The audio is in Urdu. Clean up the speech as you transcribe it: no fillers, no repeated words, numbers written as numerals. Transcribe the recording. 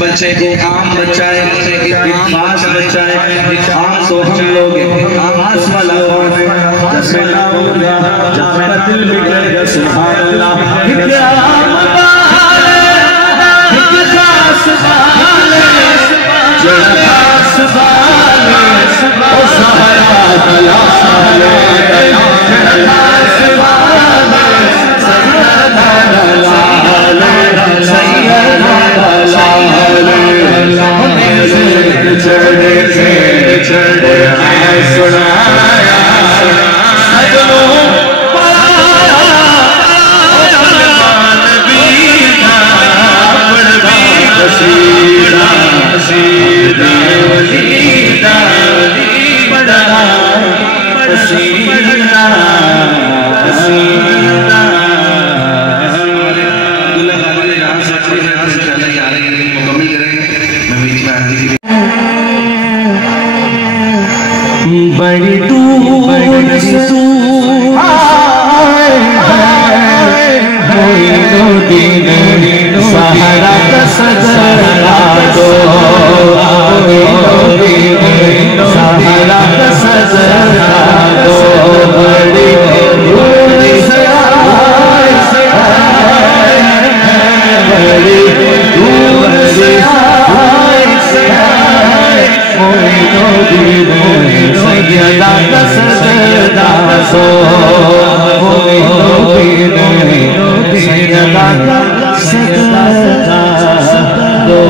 بچے کو عام بچہ ہے، ایک خاص بچہ ہے، ایک عام تو ہم لوگ ہیں، خاص والا کون ہے؟ جب میرا ہوگا جب میرا دل بگڑے گا سبحان اللہ، ایک عام بال ایک خاص بال جو خاص بال او سہارا دلا خاص بال سیدہ بڑی دور سے آئے ہیں دین سہارا کا سجدہ دو سہارا کا سجدہ صدقہ دو